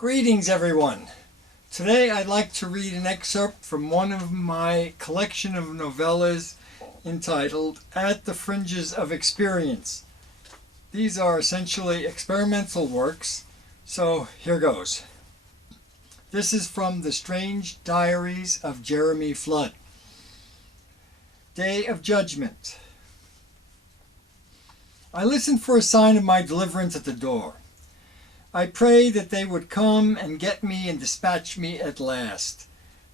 Greetings, everyone. Today I'd like to read an excerpt from one of my collection of novellas entitled At the Fringes of Experience. These are essentially experimental works, so here goes. This is from the strange diaries of Jeremy Flood. Day of Judgment. I listened for a sign of my deliverance at the door. I prayed that they would come and get me and dispatch me at last.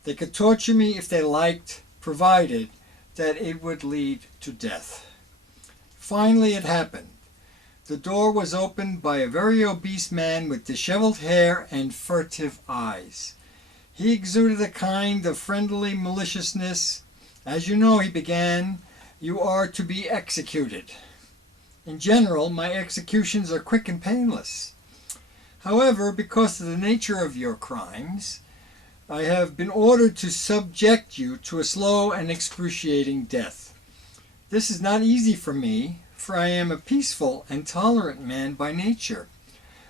They could torture me if they liked, provided that it would lead to death. Finally it happened. The door was opened by a very obese man with disheveled hair and furtive eyes. He exuded a kind of friendly maliciousness. "As you know," he began, "you are to be executed. In general, my executions are quick and painless. However, because of the nature of your crimes, I have been ordered to subject you to a slow and excruciating death. This is not easy for me, for I am a peaceful and tolerant man by nature.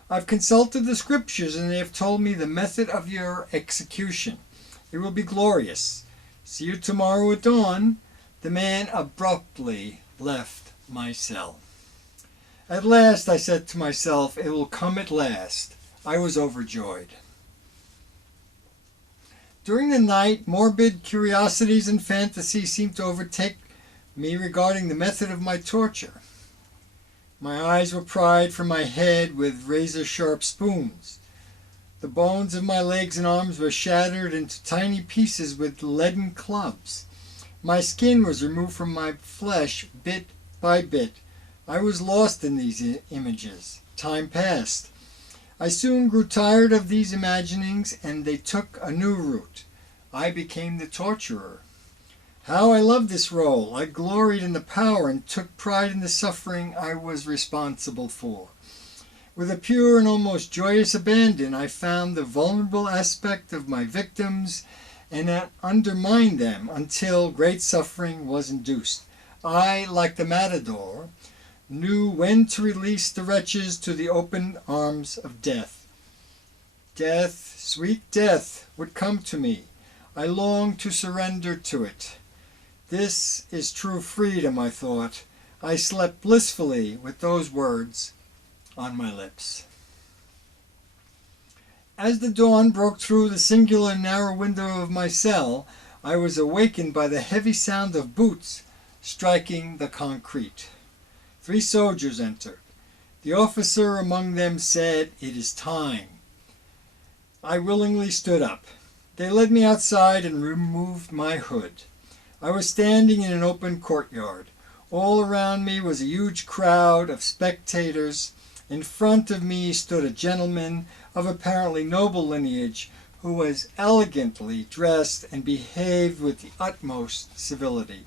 I've consulted the scriptures, and they have told me the method of your execution. It will be glorious. See you tomorrow at dawn." The man abruptly left my cell. At last, I said to myself, it will come at last. I was overjoyed. During the night, morbid curiosities and fantasies seemed to overtake me regarding the method of my torture. My eyes were pried from my head with razor-sharp spoons. The bones of my legs and arms were shattered into tiny pieces with leaden clubs. My skin was removed from my flesh bit by bit. I was lost in these images. Time passed. I soon grew tired of these imaginings, and they took a new route. I became the torturer. How I loved this role! I gloried in the power and took pride in the suffering I was responsible for. With a pure and almost joyous abandon, I found the vulnerable aspect of my victims and undermined them until great suffering was induced. I, like the matador, knew when to release the wretches to the open arms of death. Death, sweet death, would come to me. I longed to surrender to it. This is true freedom, I thought. I slept blissfully with those words on my lips. As the dawn broke through the singular narrow window of my cell, I was awakened by the heavy sound of boots striking the concrete. 3 soldiers entered. The officer among them said, "It is time." I willingly stood up. They led me outside and removed my hood. I was standing in an open courtyard. All around me was a huge crowd of spectators. In front of me stood a gentleman of apparently noble lineage who was elegantly dressed and behaved with the utmost civility.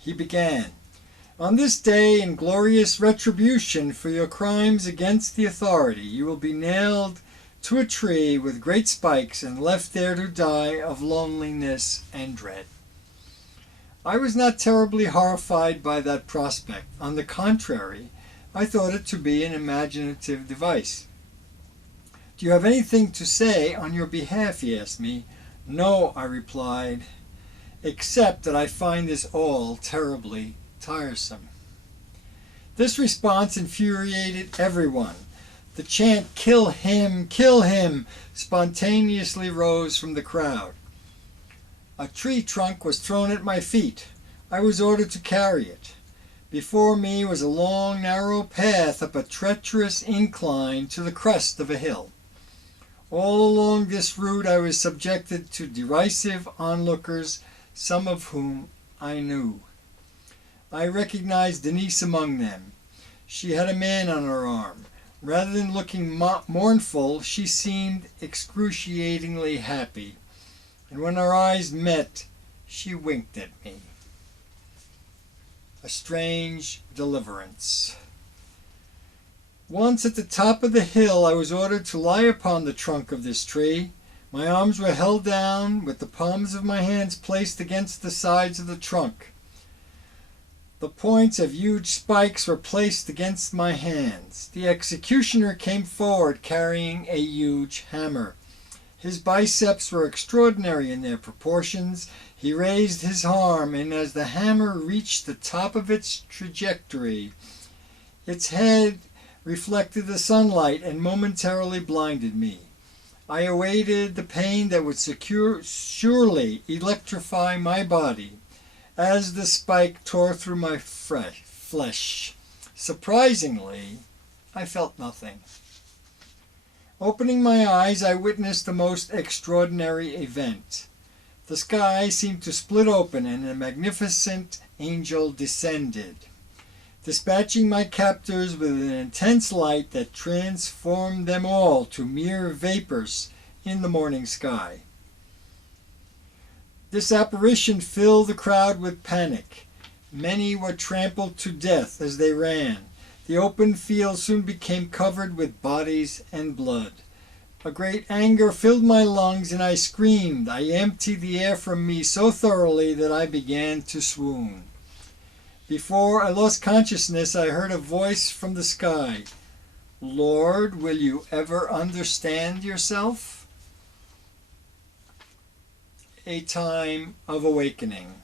He began, "On this day, in glorious retribution for your crimes against the authority, you will be nailed to a tree with great spikes and left there to die of loneliness and dread." I was not terribly horrified by that prospect. On the contrary, I thought it to be an imaginative device. "Do you have anything to say on your behalf?" he asked me. "No," I replied, "except that I find this all terribly tiresome." This response infuriated everyone. The chant, "Kill him! Kill him!" spontaneously rose from the crowd. A tree trunk was thrown at my feet. I was ordered to carry it. Before me was a long, narrow path up a treacherous incline to the crest of a hill. All along this route I was subjected to derisive onlookers, some of whom I knew. I recognized Denise among them. She had a man on her arm. Rather than looking mournful, she seemed excruciatingly happy. And when our eyes met, she winked at me. A strange deliverance. Once at the top of the hill, I was ordered to lie upon the trunk of this tree. My arms were held down, with the palms of my hands placed against the sides of the trunk. The points of huge spikes were placed against my hands. The executioner came forward carrying a huge hammer. His biceps were extraordinary in their proportions. He raised his arm, and as the hammer reached the top of its trajectory, its head reflected the sunlight and momentarily blinded me. I awaited the pain that would surely electrify my body as the spike tore through my flesh. Surprisingly, I felt nothing. Opening my eyes, I witnessed the most extraordinary event. The sky seemed to split open and a magnificent angel descended, dispatching my captors with an intense light that transformed them all to mere vapors in the morning sky. This apparition filled the crowd with panic. Many were trampled to death as they ran. The open field soon became covered with bodies and blood. A great anger filled my lungs and I screamed. I emptied the air from me so thoroughly that I began to swoon. Before I lost consciousness, I heard a voice from the sky. "Lord, will you ever understand yourself?" A time of awakening.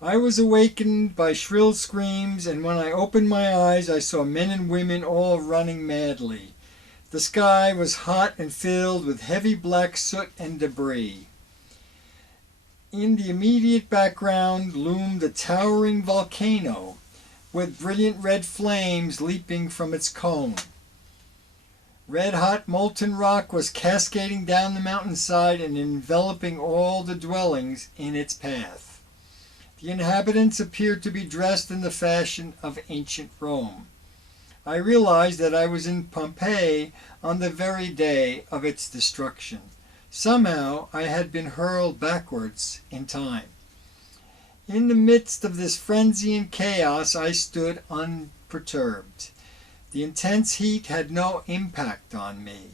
I was awakened by shrill screams, and when I opened my eyes, I saw men and women all running madly. The sky was hot and filled with heavy black soot and debris. In the immediate background loomed a towering volcano with brilliant red flames leaping from its cone. Red-hot molten rock was cascading down the mountainside and enveloping all the dwellings in its path. The inhabitants appeared to be dressed in the fashion of ancient Rome. I realized that I was in Pompeii on the very day of its destruction. Somehow I had been hurled backwards in time. In the midst of this frenzy and chaos, I stood unperturbed. The intense heat had no impact on me.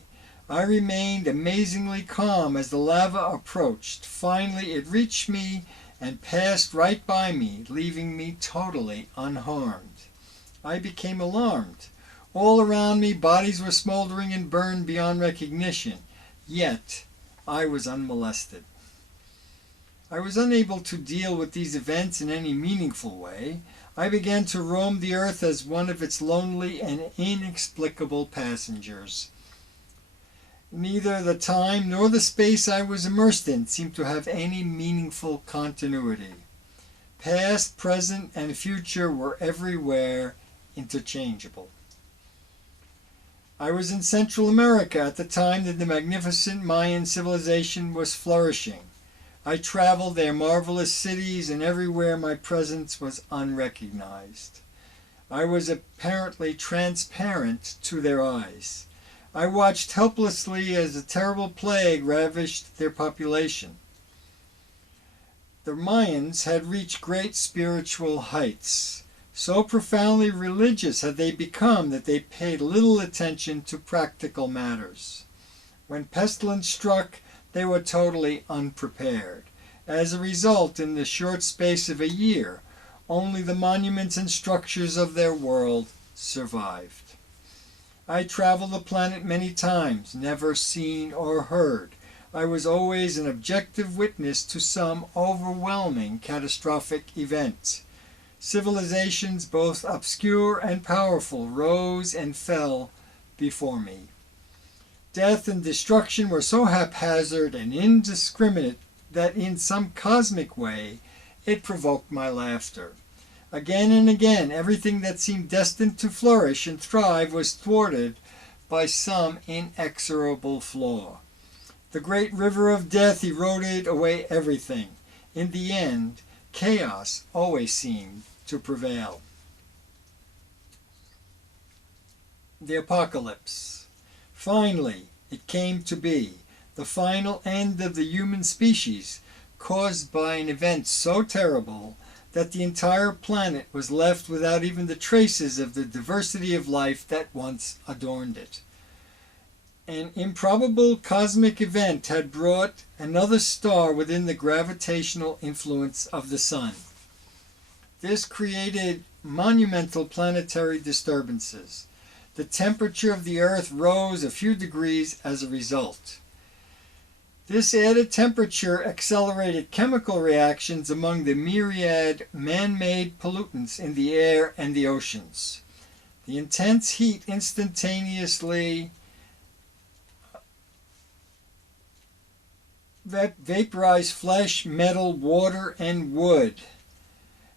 I remained amazingly calm as the lava approached. Finally, it reached me and passed right by me, leaving me totally unharmed. I became alarmed. All around me, bodies were smoldering and burned beyond recognition. Yet, I was unmolested. I was unable to deal with these events in any meaningful way. I began to roam the earth as one of its lonely and inexplicable passengers. Neither the time nor the space I was immersed in seemed to have any meaningful continuity. Past, present, and future were everywhere interchangeable. I was in Central America at the time that the magnificent Mayan civilization was flourishing. I traveled their marvelous cities, and everywhere my presence was unrecognized. I was apparently transparent to their eyes. I watched helplessly as a terrible plague ravaged their population. The Mayans had reached great spiritual heights. So profoundly religious had they become that they paid little attention to practical matters. When pestilence struck, they were totally unprepared. As a result, in the short space of a year, only the monuments and structures of their world survived. I traveled the planet many times, never seen or heard. I was always an objective witness to some overwhelming catastrophic event. Civilizations, both obscure and powerful, rose and fell before me. Death and destruction were so haphazard and indiscriminate that in some cosmic way it provoked my laughter. Again and again, everything that seemed destined to flourish and thrive was thwarted by some inexorable flaw. The great river of death eroded away everything. In the end, chaos always seemed to prevail. The apocalypse. Finally, it came to be, the final end of the human species, caused by an event so terrible that the entire planet was left without even the traces of the diversity of life that once adorned it. An improbable cosmic event had brought another star within the gravitational influence of the sun. This created monumental planetary disturbances. The temperature of the Earth rose a few degrees as a result. This added temperature accelerated chemical reactions among the myriad man-made pollutants in the air and the oceans. The intense heat instantaneously vaporized flesh, metal, water, and wood,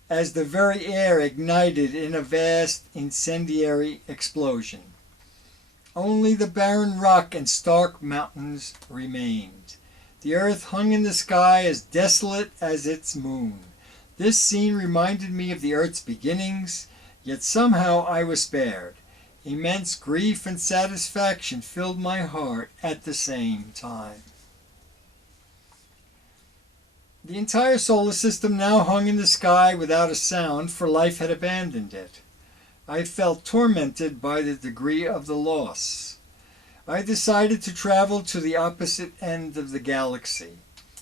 as the very air ignited in a vast incendiary explosion. Only the barren rock and stark mountains remained. The earth hung in the sky as desolate as its moon. This scene reminded me of the earth's beginnings, yet somehow I was spared. Immense grief and satisfaction filled my heart at the same time. The entire solar system now hung in the sky without a sound, for life had abandoned it. I felt tormented by the degree of the loss. I decided to travel to the opposite end of the galaxy.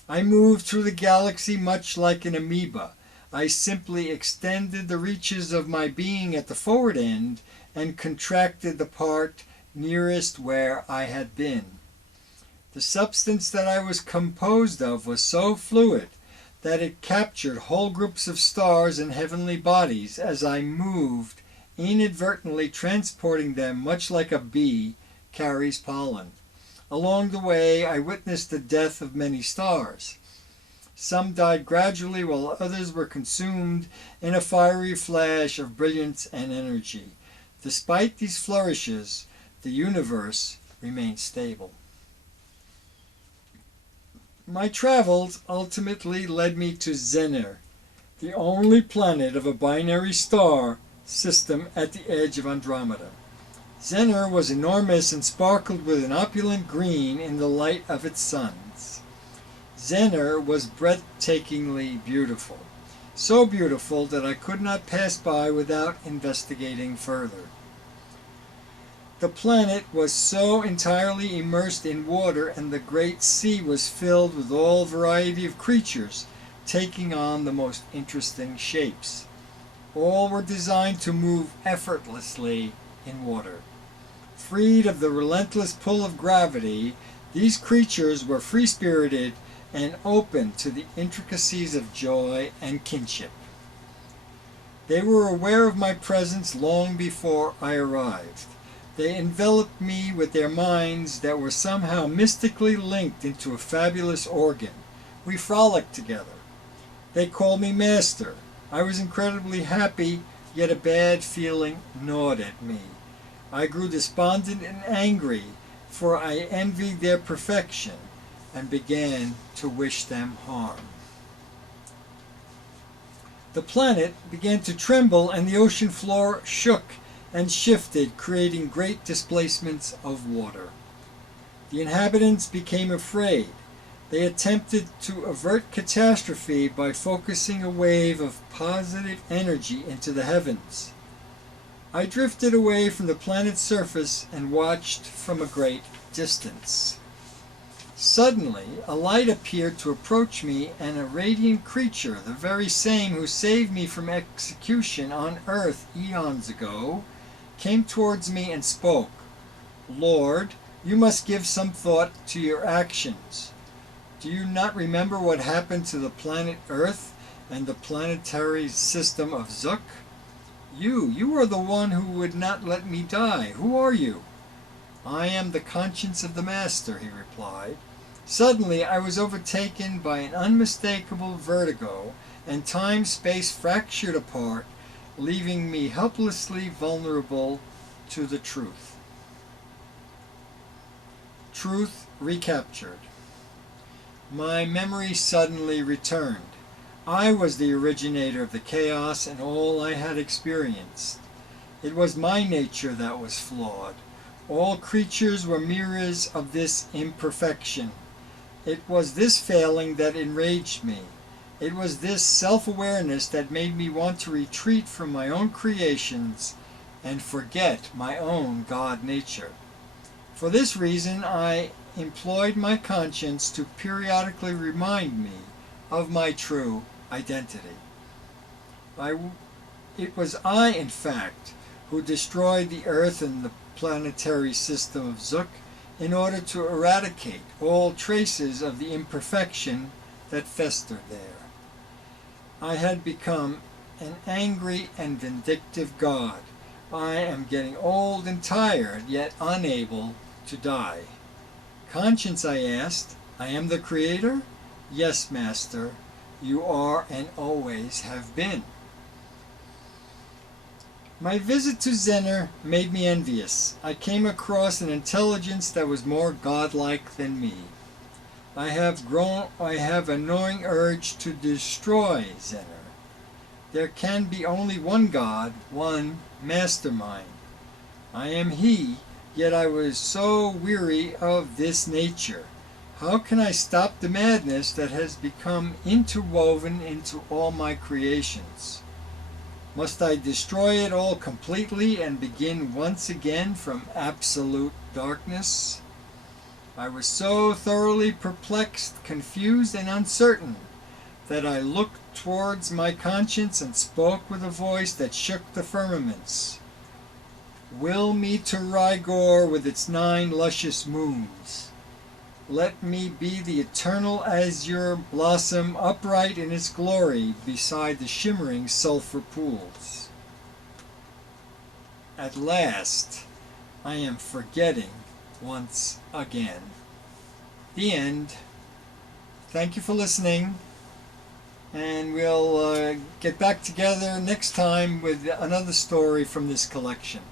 I moved through the galaxy much like an amoeba. I simply extended the reaches of my being at the forward end and contracted the part nearest where I had been. The substance that I was composed of was so fluid that it captured whole groups of stars and heavenly bodies as I moved, inadvertently transporting them much like a bee carries pollen. Along the way, I witnessed the death of many stars. Some died gradually, while others were consumed in a fiery flash of brilliance and energy. Despite these flourishes, the universe remained stable. My travels ultimately led me to Zennor, the only planet of a binary star system at the edge of Andromeda. Zennor was enormous and sparkled with an opulent green in the light of its suns. Zennor was breathtakingly beautiful, so beautiful that I could not pass by without investigating further. The planet was so entirely immersed in water, and the great sea was filled with all variety of creatures, taking on the most interesting shapes. All were designed to move effortlessly in water. Freed of the relentless pull of gravity, these creatures were free-spirited and open to the intricacies of joy and kinship. They were aware of my presence long before I arrived. They enveloped me with their minds that were somehow mystically linked into a fabulous organ. We frolicked together. They called me master. I was incredibly happy, yet a bad feeling gnawed at me. I grew despondent and angry, for I envied their perfection and began to wish them harm. The planet began to tremble, and the ocean floor shook and shifted, creating great displacements of water. The inhabitants became afraid. They attempted to avert catastrophe by focusing a wave of positive energy into the heavens. I drifted away from the planet's surface and watched from a great distance. Suddenly, a light appeared to approach me, and a radiant creature, the very same who saved me from execution on Earth eons ago, came towards me and spoke. "Lord, you must give some thought to your actions. Do you not remember what happened to the planet Earth and the planetary system of Zuk? You are the one who would not let me die. Who are you?" "I am the conscience of the Master," he replied. Suddenly I was overtaken by an unmistakable vertigo, and time-space fractured apart, leaving me helplessly vulnerable to the truth. Truth recaptured. My memory suddenly returned. I was the originator of the chaos and all I had experienced. It was my nature that was flawed. All creatures were mirrors of this imperfection. It was this failing that enraged me. It was this self-awareness that made me want to retreat from my own creations and forget my own God nature. For this reason, I employed my conscience to periodically remind me of my true identity. It was I, in fact, who destroyed the Earth and the planetary system of Zook in order to eradicate all traces of the imperfection that festered there. I had become an angry and vindictive god. I am getting old and tired, yet unable to die. Conscience, I asked, I am the creator? Yes, master, you are and always have been. My visit to Zennor made me envious. I came across an intelligence that was more godlike than me. I have a gnawing urge to destroy Zennor. There can be only one God, one mastermind. I am he, yet I was so weary of this nature. How can I stop the madness that has become interwoven into all my creations? Must I destroy it all completely and begin once again from absolute darkness? I was so thoroughly perplexed, confused, and uncertain that I looked towards my conscience and spoke with a voice that shook the firmaments. Will me to Rygor with its 9 luscious moons. Let me be the eternal azure blossom upright in its glory beside the shimmering sulphur pools. At last, I am forgetting once again. The end. Thank you for listening, and we'll get back together next time with another story from this collection.